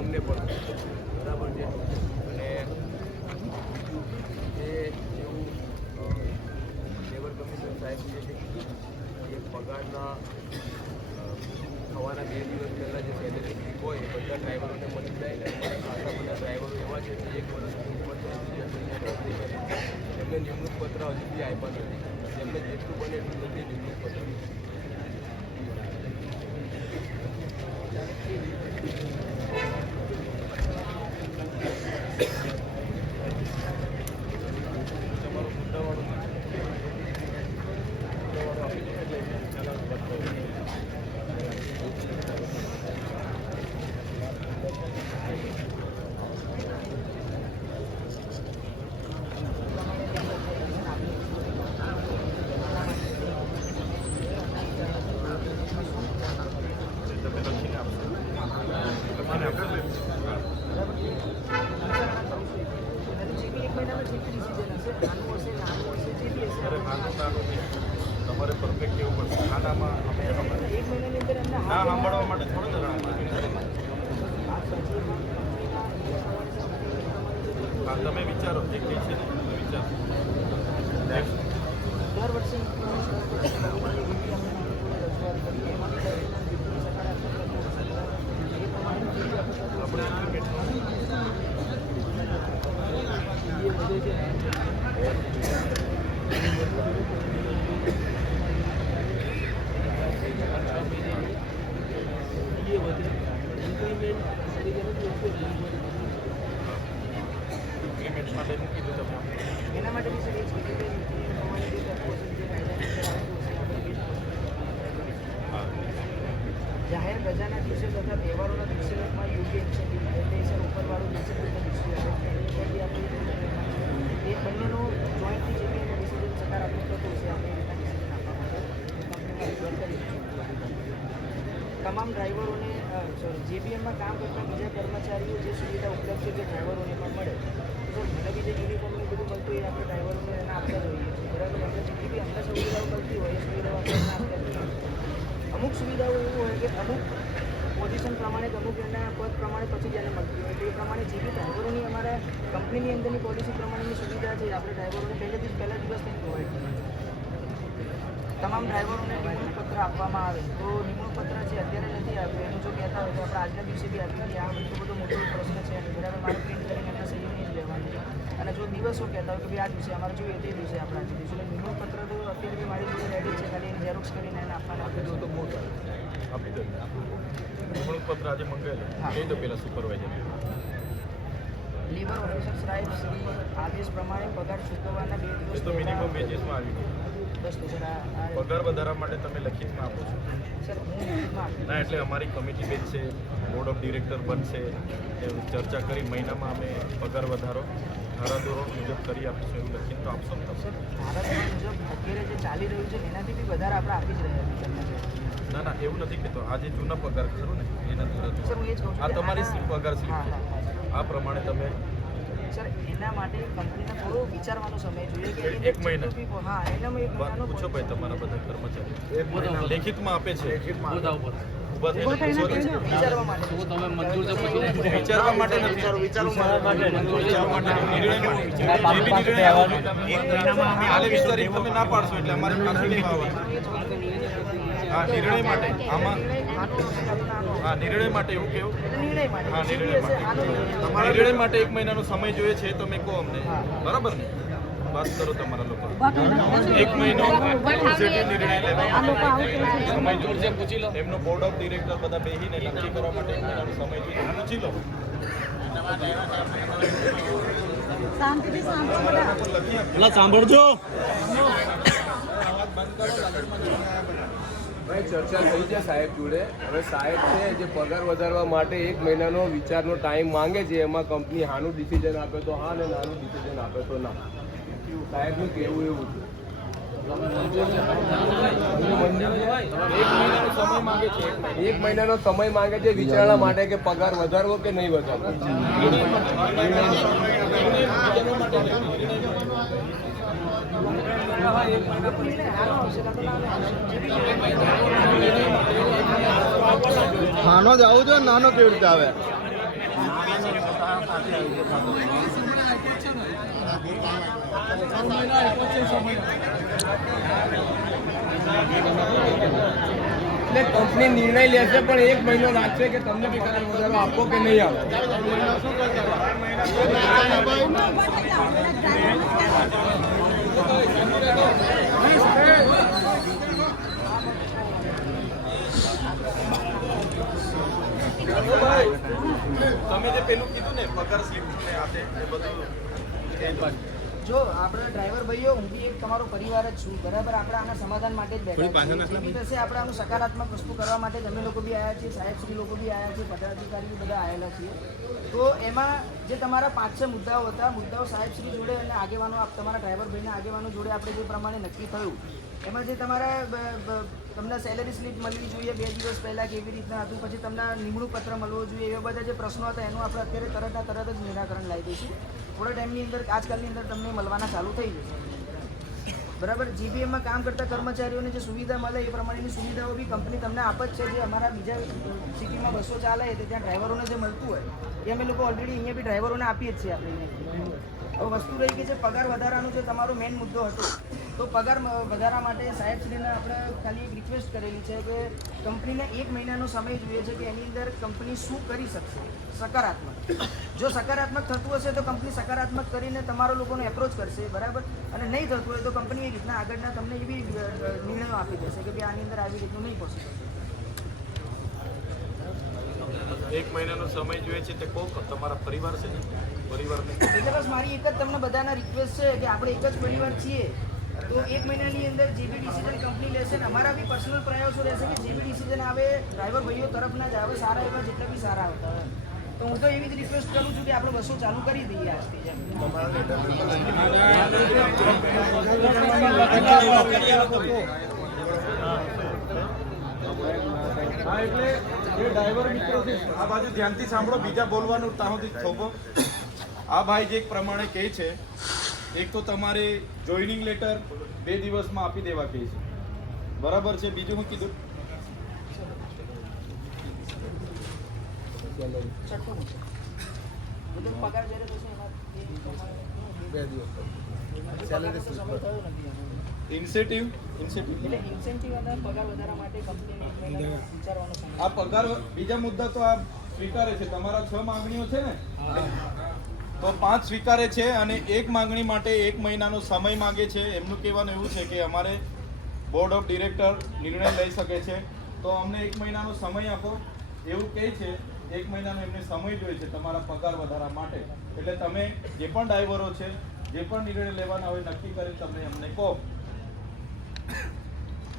અમને પણ બરાબર છે. અને જે એવું લેબર કમિશનર સાહેબ જે કીધું એ પગારના થવાના 2 દિવસ પહેલાં જે સેલેરી સ્લીપ હોય એ બધા ડ્રાઈવરોને મળી જાય ને અમારા ખાસા બધા ડ્રાઈવરો એવા છે કે 1 વર્ષની ઉપર એમને નિમણૂક પત્ર હજુ બી આપ્યા નથી. એમને જેટલું બને એટલું નથી નિમણૂક પત્ર. તમારે પરફેક્ટ કેવું પડશે ખાનામાં ના સાંભળવા માટે થોડો જણાવવા તમે વિચારો જે કંઈ છે તમે વિચારો. દર વર્ષે એના માટે બી સર જાહેર રજાના દિવસે તથા તહેવારોના દિવસોમાં યોગ્ય ઇન્સેન્ટિવ એટલે સર ઉપરવાળું ઇન્સેન્ટિવ એ બંનેનો જોઈન્ટલી જે કંઈ ડિસિઝન સકારાત્મક થતું હશે આપણે એના ડિસિઝન આપવા તમામ ડ્રાઈવરોને જેબીએમમાં કામ કરતા બીજા કર્મચારીઓ જે સુવિધા ઉપલબ્ધ છે તે ડ્રાઈવરોને પણ મળે. તો મને બી જે યુનિફોર્મનું બધું મળતું એ આપણે ડ્રાઈવરોને એના આપતા જ હોઈએ છીએ બરાબર. આપણે જેટલી બી અંદર સુવિધાઓ મળતી હોય એ સુવિધાઓ આપણે આપતા જ હોઈએ. અમુક સુવિધાઓ એવું હોય કે અમુક પોઝિશન પ્રમાણે અમુક એના પદ પ્રમાણે પછી જેને મળતી હોય એટલે એ પ્રમાણે જે બી ડ્રાઈવરોની અમારા કંપનીની અંદરની પોલિસી પ્રમાણેની સુવિધા છે આપણે ડ્રાઈવરોને પહેલા દિવસથી પ્રોવાઈડ કરીએ. તમામ ડ્રાઈવરોને નિમણૂક પત્ર આપવામાં આવે તો નિમણૂક પત્ર છે અત્યારે નથી આપ્યું એનું જો કહેતા હોય તો આપણે આજના દિવસે બી આપીએ કે આ એટલો બધો મોટો પ્રશ્ન છે અને બરાબર મારે પ્રિન્ટ કરીને એમના સહી નહીં જ લેવાની છે. અને જો દિવસો કહેતા હોય કે ભાઈ આ દિવસે અમારે જોઈએ તે દિવસે આપણે આપી દઈશું. એટલે નિમણૂક પત્ર તો અત્યારે બી મારી જોડે રેડી છે, ખાલી એની ઝેરોક્સ કરીને એને આપવાના આપી દો તો બહુ સારું આપી દો. નિમણૂક પત્ર આજે મંગાવેલું કહી દો પેલા સુપરવાઇઝર લીવર ઓફિસર સાહેબ શ્રી આદેશ પ્રમાણે પગાર ચૂકવવાના 2 દિવસ તો મિનિમમ વેજીસમાં આવી ગયું. બસ તો સર પગાર વધારવા માટે તમે લખીતમાં આપો છો સર હું લીવમાં આપું ના એટલે અમારી કમિટી બેસશે, બોર્ડ ઓફ ડિરેક્ટર બનશે, એ ચર્ચા કરી મહિનામાં અમે પગાર વધારો ધારાધોરણ મુજબ કરી આપીશું એવું લખીને તો આપશો ને તમે? સર ધારાધોરણ મુજબ અત્યારે જે ચાલી રહ્યું છે એનાથી બી વધારે આપણે આપી જ રહ્યા છીએ. ના ના એવું નથી કહેતો. આ જે જૂના પગાર ખરું ને એના સર હું એ જ કહું છું આ તમારી પગાર સ્લીપ છે આ પ્રમાણે તમે સર એના માટે કંપનીને થોડો વિચારવાનો સમય જોઈએ કે એક મહિના હા એનામાં એક મહિનાનો પૂછો ભાઈ તમારા બધા કર્મચારી લેખિતમાં આપે છે ઊભા થઈને વિચારવા માટે વિચારવા માટે નથી વિચારવા માટે હાલે વિચારી તમે ના પાડશો એટલે અમારે પાછું લેવા આવવાનું. હા નિર્ણય માટે આમાં હા નિર્ણય માટે એવું કેવું હા નિર્ણય માટે 1 મહિનાનો સમય જોઈએ છે તમે કહો અમને બરાબર ને વાત કરો તમારા લોકો 1 મહિનો નિર્ણય લેવાનો સમય જોઈએ પૂછી લો એમનો બોર્ડ ઓફ ડિરેક્ટર બધા બેસીને નક્કી કરવા માટે 1 મહિનાનો સમય જોઈએ પૂછી લો. સાંભળજો ભાઈ ચર્ચા થઈ છે સાહેબ જોડે. હવે સાહેબ છે જે પગાર વધારવા માટે 1 મહિનાનો વિચારનો ટાઈમ માંગે છે એમાં કંપની હાનું ડિસિઝન આપે તો હા ને નાનું ડિસિઝન આપે તો ના. સાહેબનું કહેવું એવું છે સમય માંગે છે. 1 મહિનાનો સમય માંગે છે વિચારણા માટે કે પગાર વધારવો કે નહીં વધારવો. નાનો જ આવું જોઈએ, નાનો કેવી રીતે આવે? એટલે કંપની નિર્ણય લેશે પણ 1 મહિનો લાગશે કે તમને બી પગાર વધારો આપો કે નહીં આપો. તમે જે પેલું કીધું ને પગાર સ્લીપ ને આપે એ બધું જો આપણે ડ્રાઈવર ભાઈઓ હું બી એક તમારો પરિવાર જ છું, બરાબર. આપણે આના સમાધાન માટે જ બેઠા છીએ. જે બી થશે આપણે આનું સકારાત્મક વસ્તુ કરવા માટે જ અમે લોકો બી આવ્યા છીએ, સાહેબશ્રી લોકો બી આવ્યા છે, પદાધિકારીઓ બધા આવેલા છીએ. તો એમાં જે તમારા 5-6 મુદ્દાઓ હતા, મુદ્દાઓ સાહેબશ્રી જોડે અને આગેવાનો તમારા ડ્રાઈવર ભાઈના આગેવાનો જોડે આપણે જે પ્રમાણે નક્કી થયું એમાં જે તમારા તમને સેલેરી સ્લીપ મળવી જોઈએ 2 દિવસ પહેલાં કેવી રીતના હતું, પછી તમને નિમણૂક પત્ર મળવો જોઈએ, એવા બધા જે પ્રશ્નો હતા એનું આપણે અત્યારે તરત જ નિરાકરણ લાવી દઈશું. થોડા ટાઈમની અંદર આજકાલની અંદર તમને મળવાના ચાલુ થઈ જશે, બરાબર. જીબીએમમાં કામ કરતા કર્મચારીઓને જે સુવિધા મળે એ પ્રમાણેની સુવિધાઓ બી કંપની તમને આપે જ છે. જે અમારા બીજા સિટીમાં બસો ચાલે છે ત્યાં ડ્રાઈવરોને જે મળતું હોય એ અમે લોકો ઓલરેડી અહીંયા બી ડ્રાઈવરોને આપીએ જ છીએ આપણે. હવે વસ્તુ રહી ગઈ છે પગાર વધારાનો જે તમારો મેઇન મુદ્દો હતો, તો પગાર વધારા માટે સાહેબશ્રીને આપણે ખાલી એક રિક્વેસ્ટ કરેલી છે કે કંપનીને 1 મહિનાનો સમય જોઈએ છે કે એની અંદર કંપની શું કરી શકશે સકારાત્મક. જો સકારાત્મક થતું હશે તો કંપની સકારાત્મક કરીને તમારો લોકોને એપ્રોચ કરશે, બરાબર. અને નહીં થતું હોય તો કંપની એ રીતના આગળના તમને એવી નિર્ણયો આપી દેશે કે ભાઈ આની અંદર આવી રીતનું નહીં પોસિબલ. 1 મહિનાનો સમય જોઈએ છે તે કહો તમારા પરિવારને એટલે બસ મારી એક જ તમને બધાના રિક્વેસ્ટ છે કે આપણે એક જ પરિવાર છીએ, તો 1 મહિનાની અંદર જે બી ડિસિઝન કંપની લેશે ને અમારા બી પર્સનલ પ્રયાસો રહેશે કે જે બી ડિસિઝન આવે ડ્રાઈવર ભાઈઓ તરફના જ આવે, સારા એવા જેટલા બી સારા આવતા હોય. તો હું તો એવી જ રિક્વેસ્ટ કરું છું કે આપણે બસો ચાલુ કરી દઈએ આજથી જેમ. હા, એટલે જે ડ્રાઈવર મિત્રો છે આ બાજુ ધ્યાનથી સાંભળો, બીજા બોલવાનું ત્યાં સુધી થોભો. આ ભાઈ જે પ્રમાણે કહે છે, એક તો તમારે જોઈનિંગ લેટર 2 દિવસમાં આપી દેવા કહે છે, બરાબર છે. બીજું હું કીધું પગાર જ્યારે થશે એમાં 2 દિવસ સમય થયો નથી. ઇન્સેન્ટિવ એટલે ઇન્સેન્ટિવ અને પગાર વધારા માટે કંપનીને વિચારવાનો સમય. આ પગાર બીજા મુદ્દા તો આ સ્વીકારે છે. તમારા 6 માંગણીઓ છે ને, તો 5 સ્વીકારે છે અને 1 માંગણી માટે 1 મહિનાનો સમય માંગે છે. એમનું કહેવાનું એવું છે કે અમારે બોર્ડ ઓફ ડિરેક્ટર નિર્ણય લઈ શકે છે, તો અમને 1 મહિનાનો સમય આપો એવું કહે છે. 1 મહિનાનો એમને સમય જોઈએ છે તમારા પગાર વધારા માટે. એટલે તમે જે પણ ડ્રાઈવરો છે જે પણ નિર્ણય લેવાના હોય નક્કી કરી તમને અમને કહો,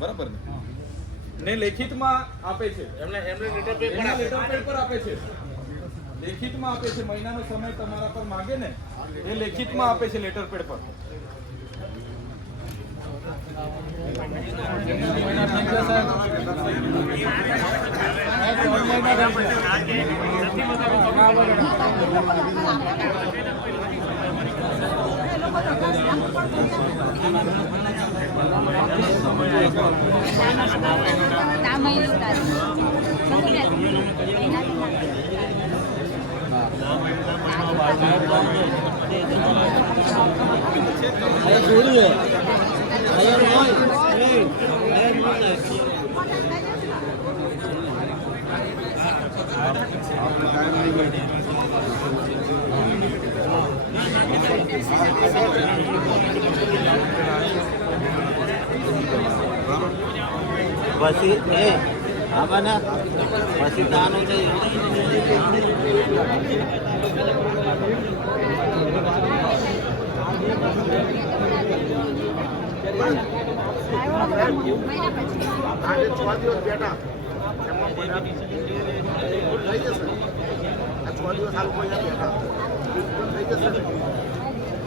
બરાબર ને. લેખિતમાં આપે છે, એમને લેટર પેડ પર આપે છે, લેખિતમાં આપે છે. મહિનાનો સમય તમારા પર માંગે ને એ લેખિતમાં આપે છે લેટર પેડ પર. પછી એ આમાં પછી તાનું છે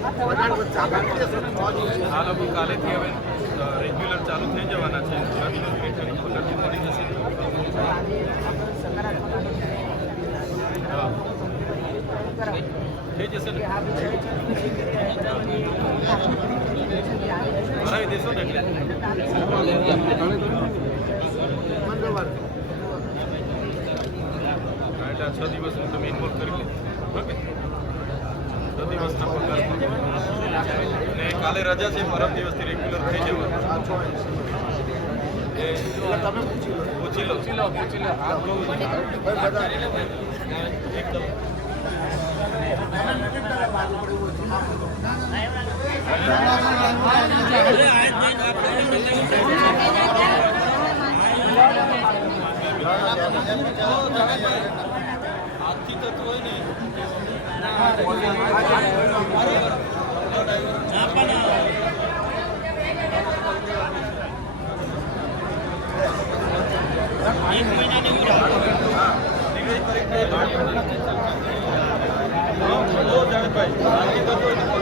આ લોકો કાલેથી હવે રેગ્યુલર ચાલુ થઈ જવાના છે. 6 દિવસ વેટની પગારથી મળી જશે. હા થઈ જશે ને ભરાવી દેશો ને એટલે એટલે 6 દિવસનું તમે ઇન્વોલ્વ કરી લે. ઓકે 6 દિવસના પગાર અને કાલે રજા છે. પરમ દિવસથી રેગ્યુલર થઈ જવાનું. એ તમે પૂછી લો એકદમ હાથથી થતું હોય ને ભાઈ